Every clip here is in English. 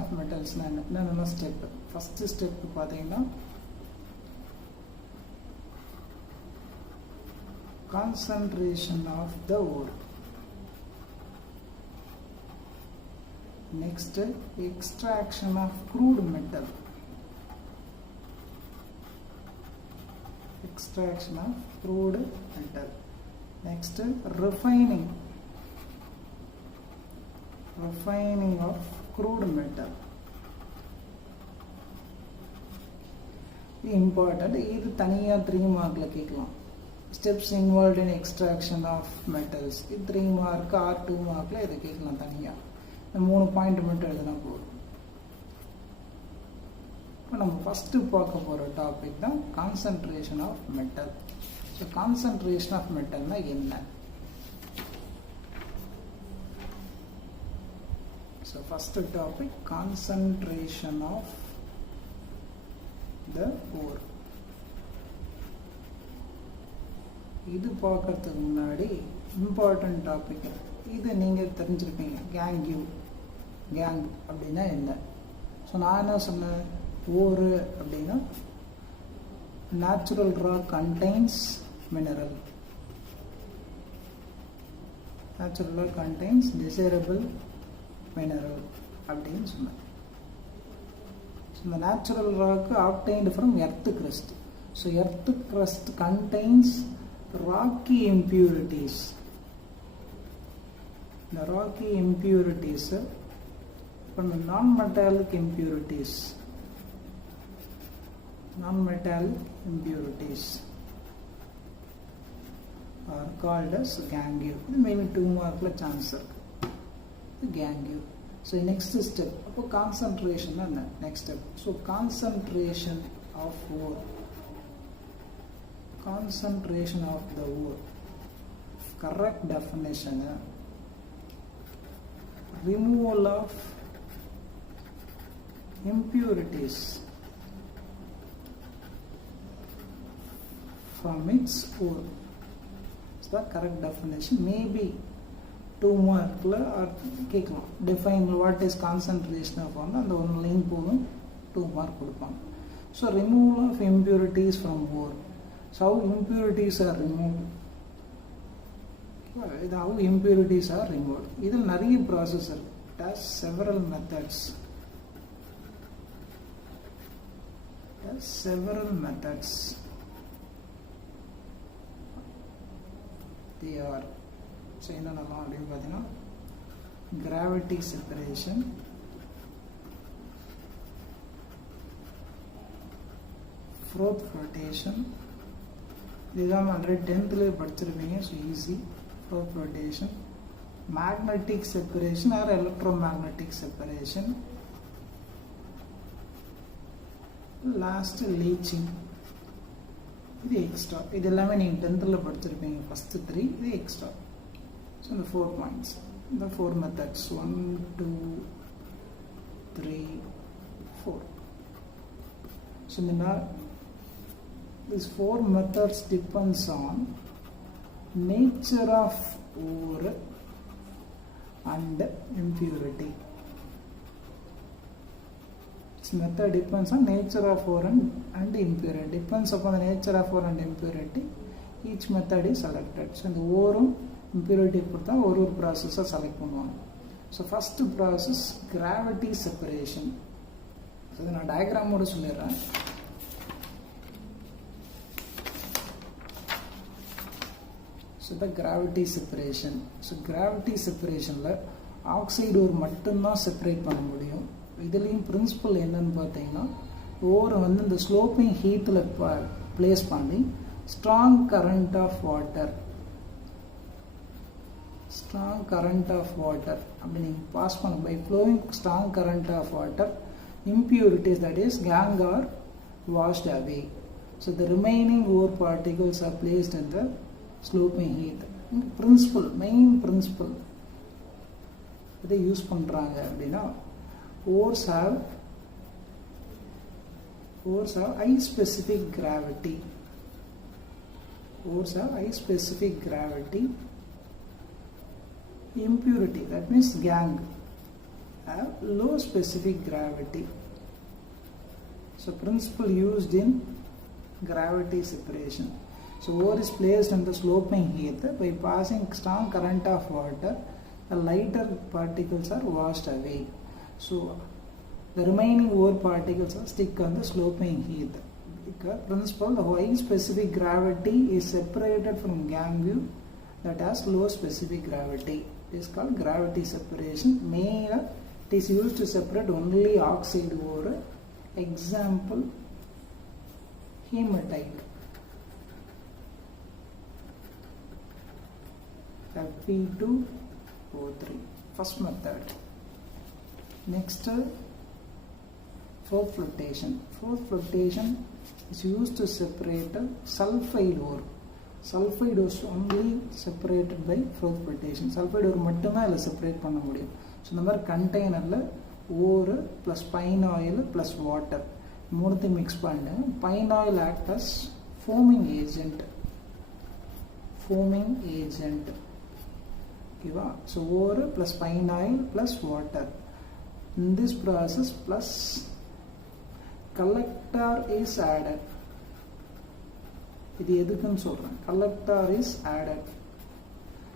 Of மெட்டல்ஸ்னால் என்னென்ன step? First step பார்த்தீங்கன்னா concentration of the ore. Next, extraction of crude metal. Extraction of crude metal. Next, refining of crude metal. Important. இது தனியா 3 மார்க்ல கேட்கலாம். Steps involved in extraction of metals. இது 3 mark R 2 மார்க்ல இதை கேட்கலாம் தனியா. 3 point மட்டும் எழுதினா போதும். இப்போ நம்ம ஃபஸ்ட்டு பார்க்க போகிற டாபிக் தான் concentration of metal. So concentration of மெட்டல்னா என்ன? So first topic concentration of the ore. இது பார்க்கறதுக்கு முன்னாடி இம்பார்ட்டன்ட் டாபிக் இது நீங்கள் தெரிஞ்சிருப்பீங்க. கேங் அப்படின்னா என்ன? ஸோ நான் என்ன சொன்னேன், ஓர் அப்படின்னா natural rock contains mineral, natural rock contains desirable mineral அப்படின்னு சொன்னேன். ஸோ இந்த natural rock obtained from earth crust. So earth crust contains rocky impurities. The rocky impurities from the non-metallic impurities are called as gangue. Maybe 2 mark chance the gangue. So next step, concentration and next step. So concentration of ore. Concentration of the ore. Correct definition: removal of impurities from its ore. Is the correct definition. Maybe 2 mark or define what is concentration of on the one line போதும் 2 mark கொடுப்பாங்க. So removal of impurities from ore. So how impurities are removed? How impurities are removed? இதில் நிறைய process இருக்கு. It has several methods. They are என்னென்னலாம் அப்படின்னு பார்த்தீங்கன்னா gravity separation, froth flotation. இதுதான் already 10th படிச்சிருப்பீங்க. So easy. froth flotation, magnetic separation or electromagnetic separation, last leaching. இது extra. இது எல்லாமே நீங்கள் 10th படிச்சிருப்பீங்க. ஃபஸ்ட்டு 3 இது எக்ஸ்ட்ரா. ஸோ இந்த 4 பாயிண்ட்ஸ், இந்த 4 மெத்தட்ஸ் 1 2 3 4. ஸோ இந்த these 4 methods depends on nature of ore and impurity. This method depends on nature of ore and impurity. Depends upon the nature of ore and impurity. Each method is selected. So இந்த ஓரும் impurity பொறுத்தா ஒரு ப்ராசஸை select பண்ணுவாங்க. So first process gravity separation. So இதை நான் டயக்ராமோடு சொல்லிடுறேன். So the gravity separation. So gravity செப்பரேஷனில் oxide ore மட்டும்தான் செப்பரேட் பண்ண முடியும். இதுலேயும் பிரின்சிபல் என்னன்னு பார்த்தீங்கன்னா, ஓரை வந்து இந்த ஸ்லோப்பிங் ஹீட்டில் பிளேஸ் பண்ணி ஸ்ட்ராங் கரண்ட் ஆஃப் வாட்டர் அப்படி நீங்கள் பாஸ் பண்ண by flowing strong current of water impurities, that is gang, are washed away. So the remaining ore particles are placed in the sloping heat. Principle, main principle இதை use பண்ணுறாங்க அப்படின்னா, ores have high specific gravity. Impurity, that means gang, have low specific gravity. So principle used in gravity separation. So ore is placed in the sloping heath. By passing strong current of water, the lighter particles are washed away. So the remaining ore particles are stick on the sloping heath. Because principle, the high specific gravity is separated from gangue that has low specific gravity. It is called gravity separation. Mainly it is used to separate only oxide ore. Example, hematite. Fe2O3. First method. Next, fourth flotation. Fourth flotation is used to separate sulfide ore. Sulfide ore is only separated by fourth flotation. Sulfide ore மட்டும்தான் இதில் separate பண்ண முடியும். So இந்த மாதிரி கண்டெய்னரில் ore plus pine oil plus water மூணுத்தையும் mix பண்ணு. pine oil act as foaming agent. Foaming agent. Okay, so ore plus pine oil plus water. In this process plus collector is added. இது எதுக்குன்னு சொல்றேன். Collector is added.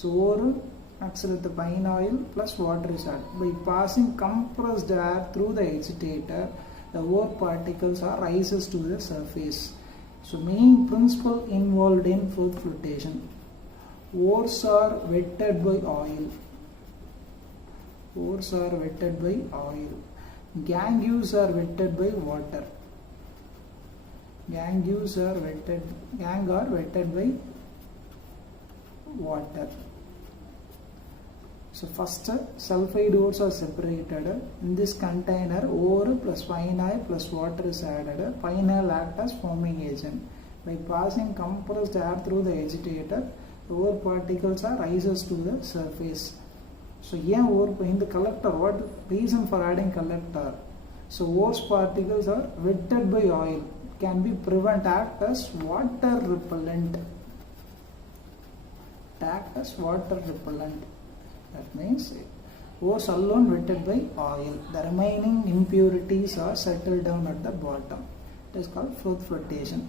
So ore mixed with the pine oil plus water is added. By passing compressed air through the agitator, the ore particles are rises to the surface. So main principle involved in fourth flotation. Ores are wetted by oil. Ores are wetted by oil. Gangues are wetted by water. Gangues are wetted. Gang are wetted by water. So first, sulfide ores are separated. In this container, ore plus pine oil plus water is added. Pine oil acts as foaming agent. By passing compressed air through the agitator, the ore particles are rises to the surface. So yeah, ore in the collector. What reason for adding collector? So ore particles are wetted by oil. Can be prevent act as water repellent. Act as water repellent. That means ores alone wetted by oil. The remaining impurities are settled down at the bottom. It is called fourth flotation.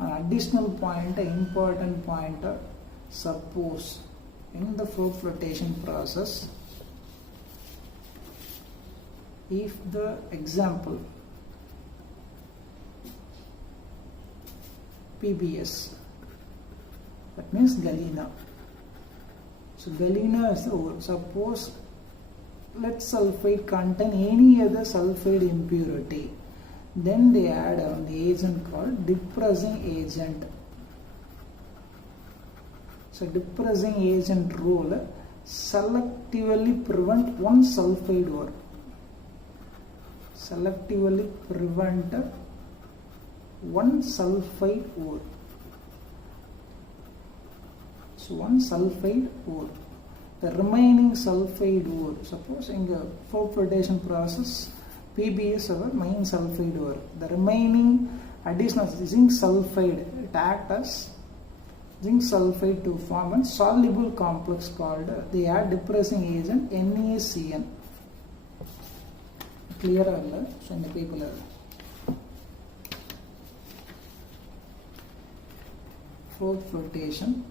An additional point, an important point. Suppose in the fourth flotation process, if the example PBS, that means galena. So galena is the ore. Suppose lead sulfide contain any other sulfide impurity, then they add on the agent called depressing agent. So depressing agent role selectively prevent one sulfide ore. Selectively prevent one sulfide ore. So one sulfide ore. The remaining sulfide ore, suppose in the fourth flotation process, PBS our main sulfide ore. The remaining additional zinc sulfide, it acts as zinc sulfide to form a soluble complex called they add depressing agent NaCN. Clear all? So in the paper. Fourth flotation.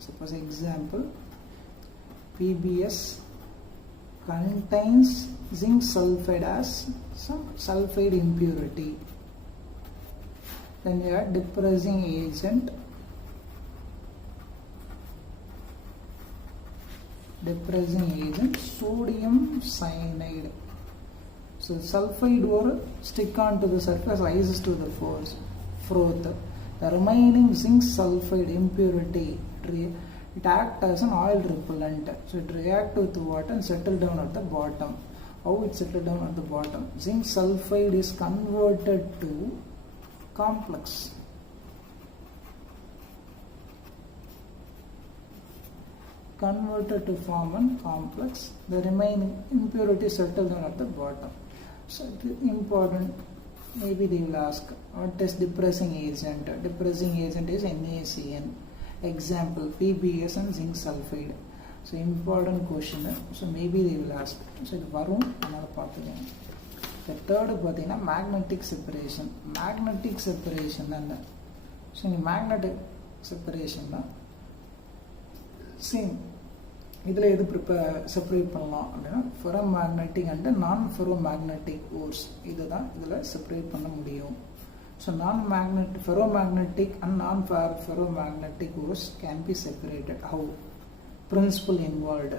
Suppose example PBS contains zinc sulfide as some sulfide impurity. Then you add depressing agent. Depressing agent sodium cyanide. So sulfide ore stick on to the surface, rises to the froth. The remaining zinc sulfide impurity, it acts as an oil repellent. So it reacts with water and settle down at the bottom. How it settle down at the bottom? Zinc sulfide is converted to complex. Converted to form one complex. The remaining impurity settle down at the bottom. So it is important. Maybe they will ask, what is depressing agent? Depressing agent is NaCN. Example, PBS and zinc sulfide. So important question. So maybe they will ask. So இது வரும், அதனால பார்த்துக்கோங்க. The third பார்த்தீங்கன்னா magnetic separation. Magnetic separation என்ன? So இங்கே magnetic separation தான் same. இதில் எது செப்பரேட் பண்ணலாம் அப்படின்னா ஃபெரோமேக்னெட்டிக் அண்ட் நான் ஃபெரோமேக்னெட்டிக் ஓர்ஸ் இது தான் இதில் செப்பரேட் பண்ண முடியும். So ferromagnetic and non-ferromagnetic ores can be separated. How? Principle involved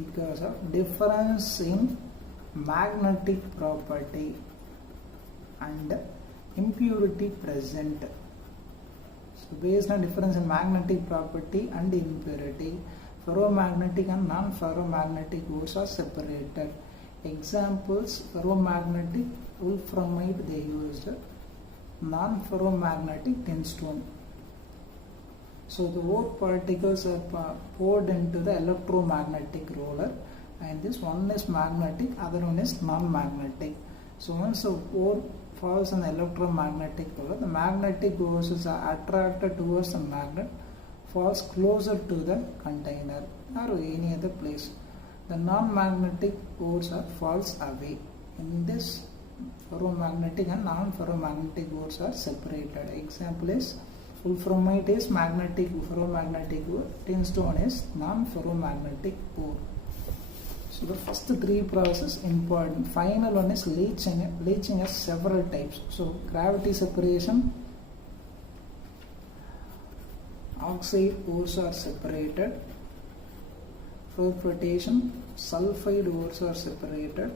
because of difference in magnetic property and impurity present. So based on difference in magnetic property and impurity, ferromagnetic and non-ferromagnetic ores are separated. Examples: ferromagnetic wolframite they used, non-ferromagnetic thinstone. So the ore particles are poured into the electromagnetic roller, and this one is magnetic, other one is non-magnetic. So once the ore falls on the electromagnetic roller, the magnetic forces are attracted towards the magnet, falls closer to the container or any other place. The non-magnetic ores are falls away. In this, ferromagnetic and non-ferromagnetic ores are separated. Example is wolframite is magnetic ferromagnetic ore, thinstone is non-ferromagnetic ore. So the first three process important. Final one is leaching. Leaching has several types. So gravity separation, oxide ores are separated. For flotation, sulfide ores are separated.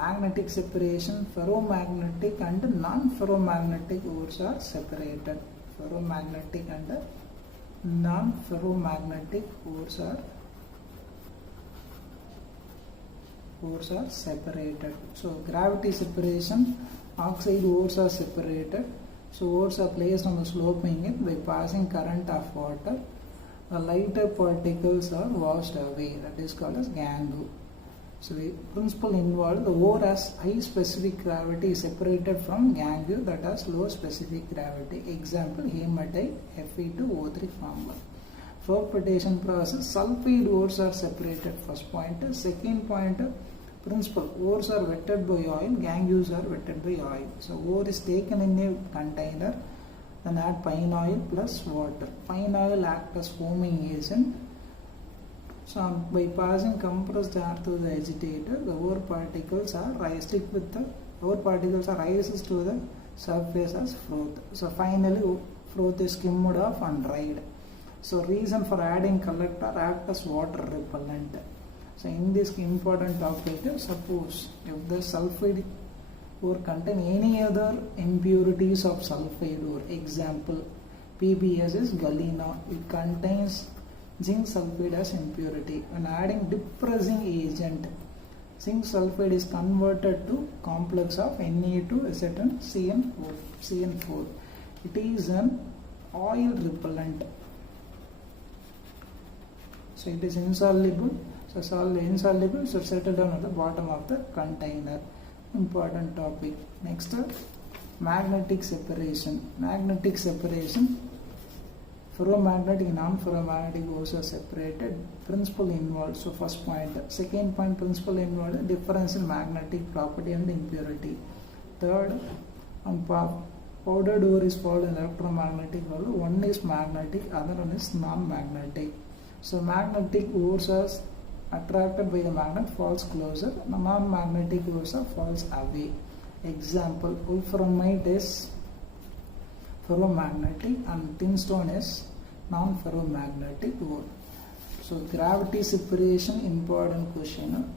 Magnetic separation, ferromagnetic and non-ferromagnetic ores are separated. Ferromagnetic and non-ferromagnetic ores are separated. So gravity separation, oxide ores are separated. So ores are placed on the sloping end by passing current of water. The lighter particles are washed away. That is called as gangue. So the principle involved, the ore has high specific gravity is separated from gangue that has low specific gravity. Example, hematite Fe2O3 formula. For flotation process, sulfide ores are separated. First point. Second point, principle, ores are wetted by oil, gangues are wetted by oil. So ore is taken in a container, then add pine oil plus water. Pine oil acts as foaming agent. So by passing compressed air through the agitator, the ore particles are rises to the surface as froth. So finally froth is skimmed off and dried. So reason for adding collector act as water repellent. So in this important topic, suppose if the sulfide ore contain any other impurities of sulfide ore, example PBS is galena, it contains zinc sulfide as impurity. When adding depressing agent, zinc sulfide is converted to complex of Na2Acetone CN4. It is an oil repellent. So it is insoluble. So insoluble, so settle down at the bottom of the container. Important topic. Next, magnetic separation. Magnetic separation. Ferromagnetic and non-ferromagnetic ores are separated. Principle involved. So first point. Second point, principle involved, difference in magnetic property and impurity. Third, powdered ore is called an electromagnetic ore. One is magnetic, other one is non-magnetic. So magnetic ores are attracted by the magnet, falls closer. Non-magnetic ores are falls away. Example, wolframite is ferromagnetic and thinstone is non-ferromagnetic ore. So gravity separation important question,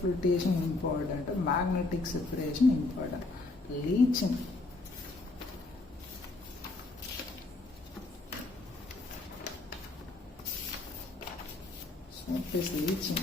flotation important, magnetic separation important. Leaching. So what is leaching?